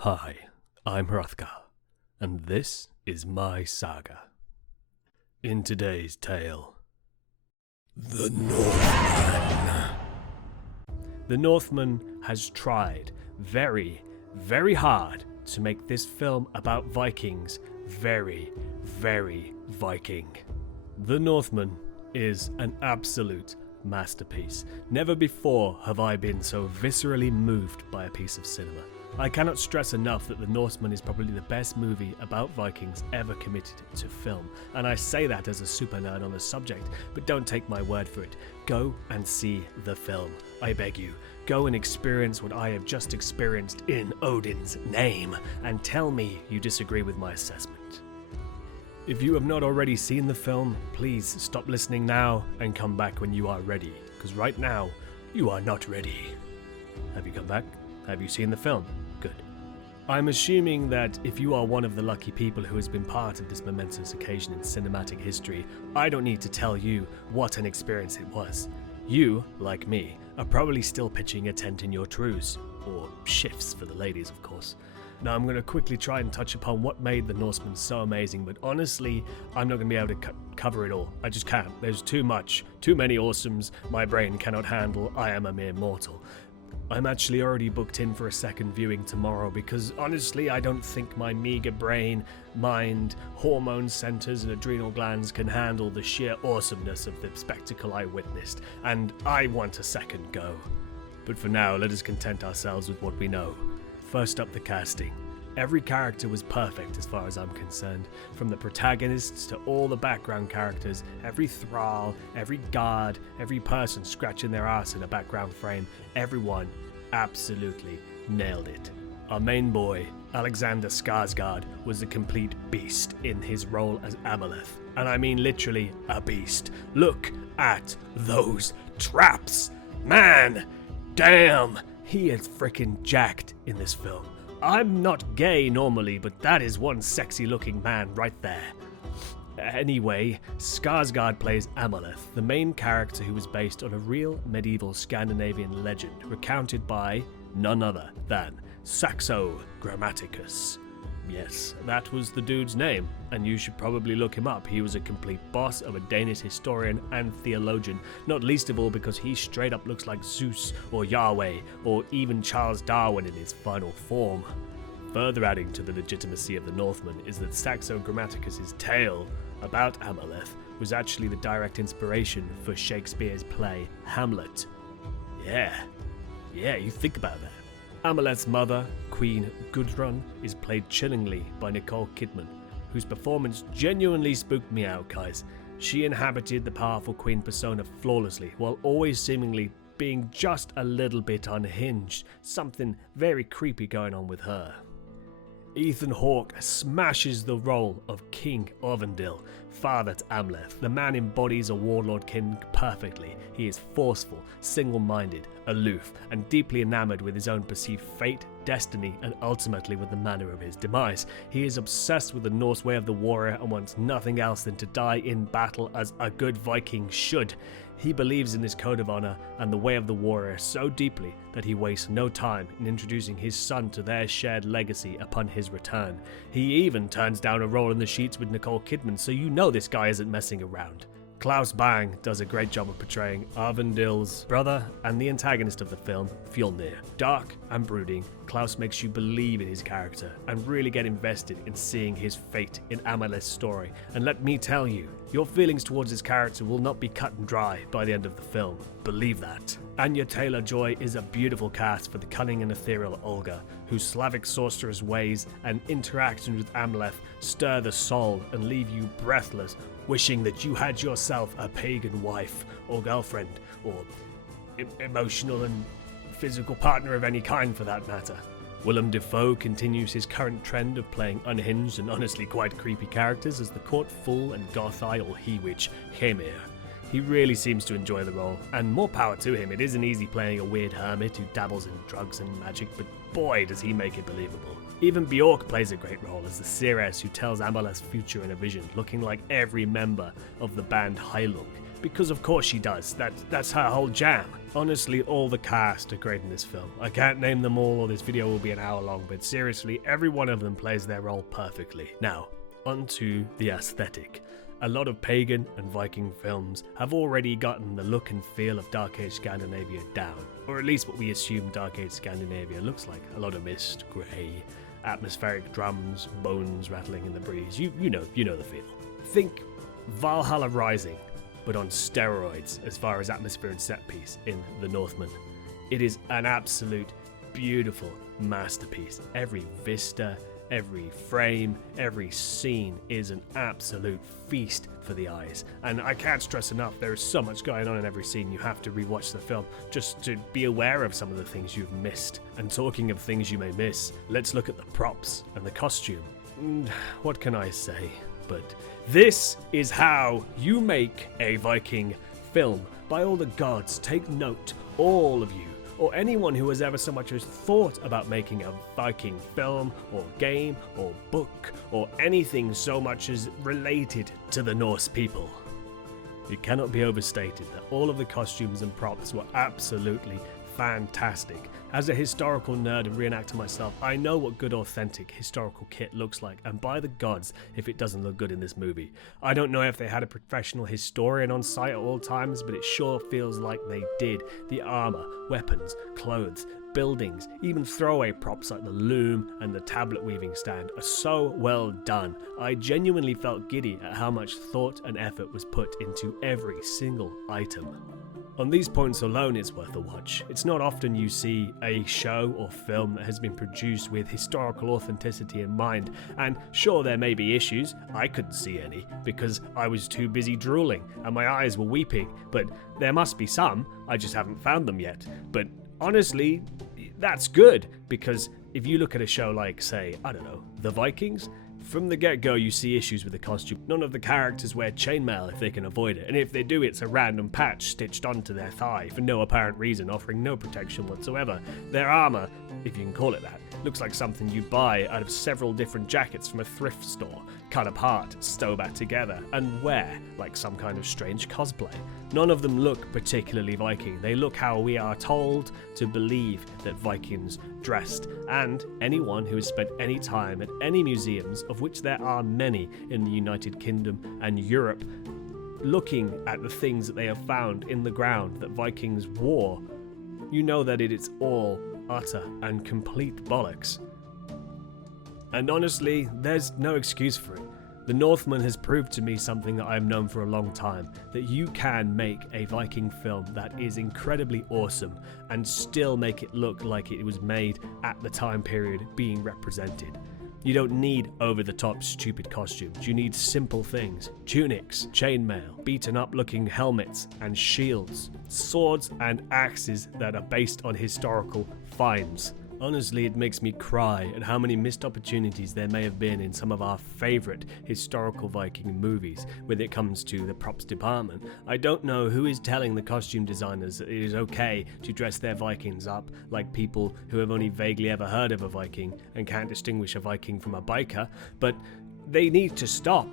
Hi, I'm Hrothgar, and this is my saga. In today's tale, The Northman. The Northman has tried very, very hard to make this film about Vikings very, very Viking. The Northman is an absolute masterpiece. Never before have I been so viscerally moved by a piece of cinema. I cannot stress enough that The Northman is probably the best movie about Vikings ever committed to film, and I say that as a super nerd on the subject, but don't take my word for it. Go and see the film. I beg you, go and experience what I have just experienced in Odin's name, and tell me you disagree with my assessment. If you have not already seen the film, please stop listening now and come back when you are ready, because right now, you are not ready. Have you come back? Have you seen the film? Good. I'm assuming that if you are one of the lucky people who has been part of this momentous occasion in cinematic history, I don't need to tell you what an experience it was. You, like me, are probably still pitching a tent in your trews, or shifts for the ladies, of course. Now I'm going to quickly try and touch upon what made The Northman so amazing, but honestly, I'm not going to be able to cover it all. I just can't. There's too much, too many awesomes my brain cannot handle. I am a mere mortal. I'm actually already booked in for a second viewing tomorrow because honestly I don't think my meager brain, mind, hormone centers and adrenal glands can handle the sheer awesomeness of the spectacle I witnessed, and I want a second go. But for now, let us content ourselves with what we know. First up, the casting. Every character was perfect as far as I'm concerned, from the protagonists to all the background characters, every thrall, every guard, every person scratching their ass in a background frame, everyone absolutely nailed it. Our main boy, Alexander Skarsgård, was a complete beast in his role as Amaleth, and I mean literally a beast. Look at those traps! Man, damn, he is freaking jacked in this film. I'm not gay normally, but that is one sexy looking man right there. Anyway, Skarsgård plays Amaleth, the main character who was based on a real medieval Scandinavian legend recounted by none other than Saxo Grammaticus. Yes, that was the dude's name, and you should probably look him up. He was a complete boss of a Danish historian and theologian, not least of all because he straight up looks like Zeus or Yahweh or even Charles Darwin in his final form. Further adding to the legitimacy of the Northman is that Saxo Grammaticus' tale about Amaleth was actually the direct inspiration for Shakespeare's play Hamlet. Yeah, you think about that. Amaleth's mother, Queen Gudrun, is played chillingly by Nicole Kidman, whose performance genuinely spooked me out, guys. She inhabited the powerful queen persona flawlessly, while always seemingly being just a little bit unhinged. Something very creepy going on with her. Ethan Hawke smashes the role of King Ovendil, father to Amaleth. The man embodies a warlord king perfectly. He is forceful, single-minded, aloof, and deeply enamored with his own perceived fate, destiny, and ultimately with the manner of his demise. He is obsessed with the Norse way of the warrior and wants nothing else than to die in battle as a good Viking should. He believes in his code of honor and the way of the warrior so deeply that he wastes no time in introducing his son to their shared legacy upon his return. He even turns down a role in the sheets with Nicole Kidman, so you know this guy isn't messing around. Klaus Bang does a great job of portraying Arvindil's brother and the antagonist of the film, Fjolnir. Dark and brooding, Klaus makes you believe in his character and really get invested in seeing his fate in Amaleth's story. And let me tell you, your feelings towards his character will not be cut and dry by the end of the film. Believe that. Anya Taylor-Joy is a beautiful cast for the cunning and ethereal Olga, whose Slavic sorceress ways and interactions with Amaleth stir the soul and leave you breathless, wishing that you had yourself a pagan wife or girlfriend or emotional and physical partner of any kind for that matter. Willem Dafoe continues his current trend of playing unhinged and honestly quite creepy characters as the court fool and goth-eye or he-witch Hemir. He really seems to enjoy the role, and more power to him. It isn't easy playing a weird hermit who dabbles in drugs and magic, but boy does he make it believable. Even Bjork plays a great role as the seeress who tells Amaleth's future in a vision, looking like every member of the band Heilung. because of course she does. That's her whole jam. Honestly, all the cast are great in this film. I can't name them all or this video will be an hour long, but seriously, every one of them plays their role perfectly. Now, onto the aesthetic. A lot of pagan and Viking films have already gotten the look and feel of Dark Age Scandinavia down, or at least what we assume Dark Age Scandinavia looks like. A lot of mist, grey, atmospheric drums, bones rattling in the breeze. You know the feel. Think Valhalla Rising, but on steroids as far as atmosphere and set piece in The Northman. It is an absolute beautiful masterpiece. Every vista, every frame, every scene is an absolute feast for the eyes. And I can't stress enough, there is so much going on in every scene. You have to rewatch the film just to be aware of some of the things you've missed. And talking of things you may miss, let's look at the props and the costume. What can I say? But this is how you make a Viking film. By all the gods, take note, all of you, or anyone who has ever so much as thought about making a Viking film, or game, or book, or anything so much as related to the Norse people. It cannot be overstated that all of the costumes and props were absolutely fantastic. As a historical nerd and reenactor myself, I know what good authentic historical kit looks like, and by the gods, if it doesn't look good in this movie. I don't know if they had a professional historian on site at all times, but it sure feels like they did. The armor, weapons, clothes, buildings, even throwaway props like the loom and the tablet weaving stand are so well done. I genuinely felt giddy at how much thought and effort was put into every single item. On these points alone, it's worth a watch. It's not often you see a show or film that has been produced with historical authenticity in mind, and sure, there may be issues. I couldn't see any because I was too busy drooling and my eyes were weeping, but there must be some. I just haven't found them yet. But honestly, that's good, because if you look at a show like, say, I don't know, The Vikings, from the get-go you see issues with the costume. None of the characters wear chainmail if they can avoid it, and if they do, it's a random patch stitched onto their thigh for no apparent reason, offering no protection whatsoever. Their armor, if you can call it that, looks like something you'd buy out of several different jackets from a thrift store, cut apart, sew back together, and wear like some kind of strange cosplay. None of them look particularly Viking. They look how we are told to believe that Vikings dressed, and anyone who has spent any time at any museums, of which there are many in the United Kingdom and Europe, looking at the things that they have found in the ground that Vikings wore, you know that it is all utter and complete bollocks. And honestly, there's no excuse for it. The Northman has proved to me something that I've known for a long time, that you can make a Viking film that is incredibly awesome and still make it look like it was made at the time period being represented. You don't need over-the-top stupid costumes. You need simple things. Tunics, chainmail, beaten up looking helmets and shields, swords and axes that are based on historical finds. Honestly, it makes me cry at how many missed opportunities there may have been in some of our favourite historical Viking movies when it comes to the props department. I don't know who is telling the costume designers that it is okay to dress their Vikings up like people who have only vaguely ever heard of a Viking and can't distinguish a Viking from a biker, but they need to stop.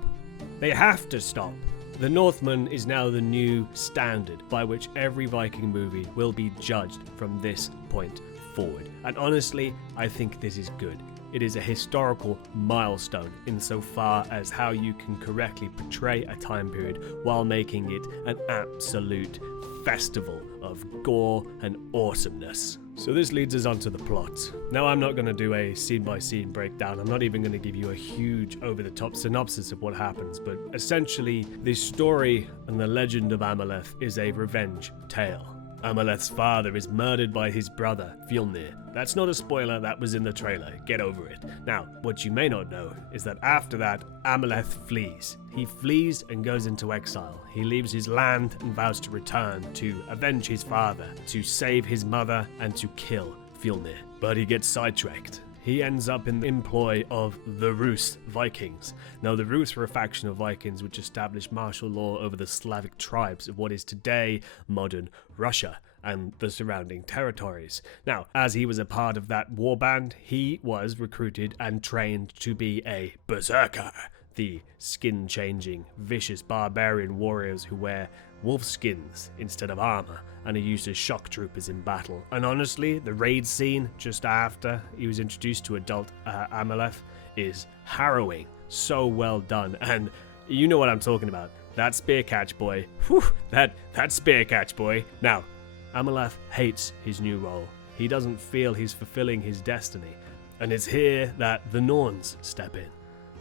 They have to stop. The Northman is now the new standard by which every Viking movie will be judged from this point forward. And honestly, I think this is good. It is a historical milestone insofar as how you can correctly portray a time period while making it an absolute festival of gore and awesomeness. So this leads us on to the plot. Now, I'm not going to do a scene-by-scene breakdown. I'm not even going to give you a huge over-the-top synopsis of what happens, but essentially, this story and the legend of Amaleth is a revenge tale. Amaleth's father is murdered by his brother, Fjolnir. That's not a spoiler, that was in the trailer. Get over it. Now, what you may not know is that after that, Amaleth flees. He flees and goes into exile. He leaves his land and vows to return to avenge his father, to save his mother, and to kill Fjolnir. But he gets sidetracked. He ends up in the employ of the Rus Vikings. Now, the Rus were a faction of Vikings which established martial law over the Slavic tribes of what is today modern Russia and the surrounding territories. Now, as he was a part of that warband, he was recruited and trained to be a berserker. the skin-changing, vicious barbarian warriors who wear wolf skins instead of armor and are used as shock troopers in battle. And honestly, the raid scene just after he was introduced to adult Amaleth is harrowing. So well done, and you know what I'm talking about. That spear catch, boy. Whew, that spear catch, boy. Now, Amaleth hates his new role. He doesn't feel he's fulfilling his destiny, and it's here that the Norns step in.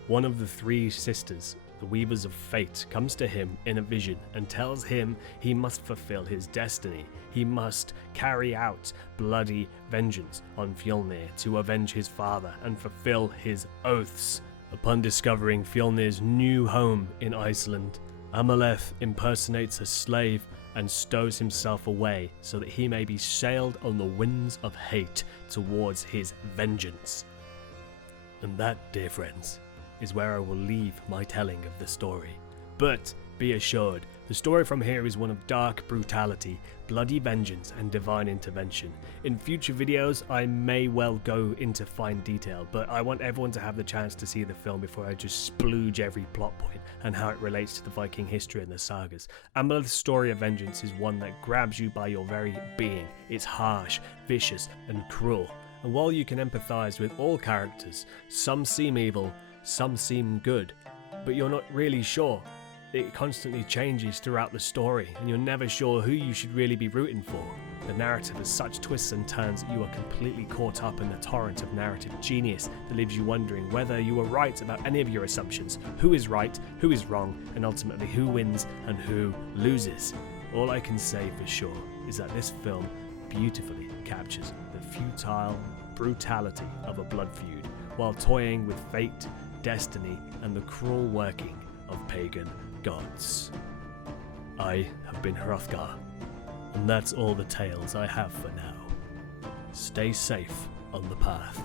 One of the three sisters, the Weavers of Fate, comes to him in a vision and tells him he must fulfill his destiny. He must carry out bloody vengeance on Fjolnir to avenge his father and fulfill his oaths. Upon discovering Fjolnir's new home in Iceland, Amaleth impersonates a slave and stows himself away so that he may be sailed on the winds of hate towards his vengeance. And that, dear friends, is where I will leave my telling of the story. But be assured, the story from here is one of dark brutality, bloody vengeance, and divine intervention. In future videos, I may well go into fine detail, but I want everyone to have the chance to see the film before I just splooge every plot point and how it relates to the Viking history and the sagas. Amaleth's story of vengeance is one that grabs you by your very being. It's harsh, vicious, and cruel. And while you can empathize with all characters, some seem evil, some seem good, but you're not really sure. It constantly changes throughout the story, and you're never sure who you should really be rooting for. The narrative has such twists and turns that you are completely caught up in the torrent of narrative genius that leaves you wondering whether you were right about any of your assumptions, who is right, who is wrong, and ultimately who wins and who loses. All I can say for sure is that this film beautifully captures the futile brutality of a blood feud, while toying with fate, destiny, and the cruel working of pagan gods. I have been Hrothgar, and that's all the tales I have for now. Stay safe on the path.